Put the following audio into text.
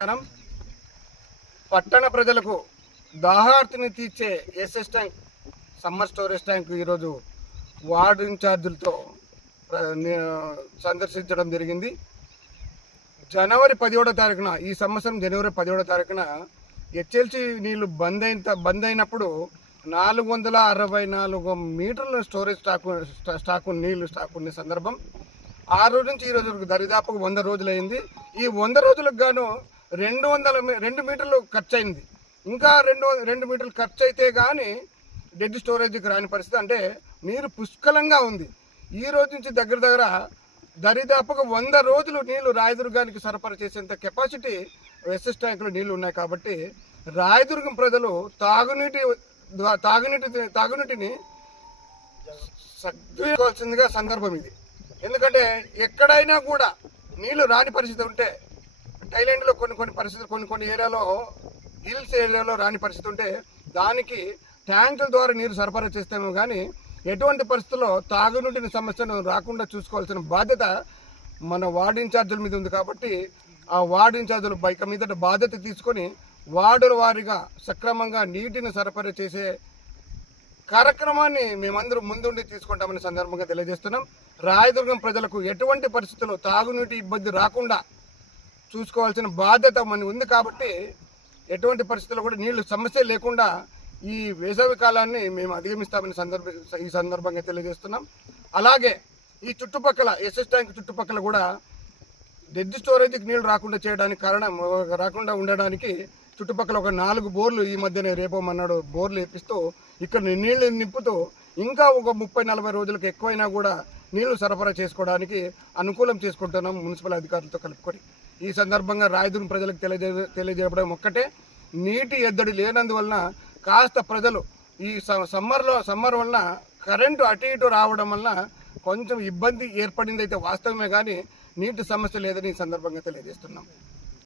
మనం పట్టణ ప్రజలకు దాహార్తిని తీర్చే SS tank summer storage tank ఈరోజు వార్డు ఇన్ఛార్జీలతో సందర్శించడం జరిగింది. జనవరి 17వ తారీఖున ఈ సంవత్సరం జనవరి 17వ తారీఖున హెచ్ఎల్సి నీళ్లు బంద్ అయినప్పుడు 464 మీటర్ల స్టోరేజ్ స్టాక్ ఉన్న సందర్భం. ఆ రోజు నుంచి ఈ రోజు దరిదాపుకు 100 రోజులైంది. ఈ 100 రోజులకు గాను 2 మీటర్లు ఖర్చు అయింది. ఇంకా 2 మీటర్లు ఖర్చు అయితే కానీ డెడ్ స్టోరేజ్కి రాని పరిస్థితి. అంటే నీరు పుష్కలంగా ఉంది. ఈ రోజు నుంచి దగ్గర దరిదాపుగా 100 రోజులు నీళ్లు రాయదుర్గానికి సరఫరా చేసేంత కెపాసిటీ ఎస్ఎస్ ట్యాంకులో నీళ్లు ఉన్నాయి. కాబట్టి రాయదుర్గం ప్రజలు తాగునీటిని సద్వినియోగించాల్సిందిగా సందర్భం ఇది. ఎందుకంటే ఎక్కడైనా కూడా నీళ్లు రాని పరిస్థితి ఉంటే, థాయిలాండ్లో కొన్ని పరిస్థితులు కొన్ని ఏరియాలో హిల్స్ ఏరియాలో రాని పరిస్థితి ఉంటే దానికి ట్యాంకుల ద్వారా నీరు సరఫరా చేస్తాము. కానీ ఎటువంటి పరిస్థితుల్లో తాగునీటిని సమస్యను రాకుండా చూసుకోవాల్సిన బాధ్యత మన వార్డు ఇన్ఛార్జీల మీద ఉంది. కాబట్టి ఆ వార్డు ఇన్ఛార్జీలు బైక్ మీద బాధ్యత తీసుకొని వార్డుల వారీగా సక్రమంగా నీటిని సరఫరా చేసే కార్యక్రమాన్ని మేమందరం ముందుండి తీసుకుంటామని సందర్భంగా తెలియజేస్తున్నాం. రాయదుర్గం ప్రజలకు ఎటువంటి పరిస్థితుల్లో తాగునీటి ఇబ్బంది రాకుండా చూసుకోవాల్సిన బాధ్యత మనకి ఉంది. కాబట్టి ఎటువంటి పరిస్థితుల్లో కూడా నీళ్లు సమస్య లేకుండా ఈ వేసవి కాలాన్ని మేము అధిగమిస్తామని ఈ సందర్భంగా తెలియజేస్తున్నాం. అలాగే ఈ చుట్టుపక్కల ఎస్ఎస్ ట్యాంక్ చుట్టుపక్కల కూడా డెడ్ స్టోరేజ్కి నీళ్లు రాకుండా ఉండడానికి చుట్టుపక్కల ఒక 4 బోర్లు ఈ మధ్యనే రేపమన్నాడు బోర్లు వేపిస్తూ ఇక్కడ నీళ్లు నింపుతూ ఇంకా ఒక 30-40 రోజులకు ఎక్కువైనా కూడా నీళ్లు సరఫరా చేసుకోవడానికి అనుకూలం చేసుకుంటున్నాం మున్సిపల్ అధికారులతో కలుపుకొని. ఈ సందర్భంగా రాయదుర్గం ప్రజలకు తెలియజేయడం ఒక్కటే, నీటి ఎద్దడి లేనందువలన కాస్త ప్రజలు ఈ సమ్మర్ వలన కరెంటు అటు ఇటు రావడం వలన కొంచెం ఇబ్బంది ఏర్పడింది అయితే వాస్తవమే. కానీ నీటి సమస్య లేదని ఈ సందర్భంగా తెలియజేస్తున్నాం.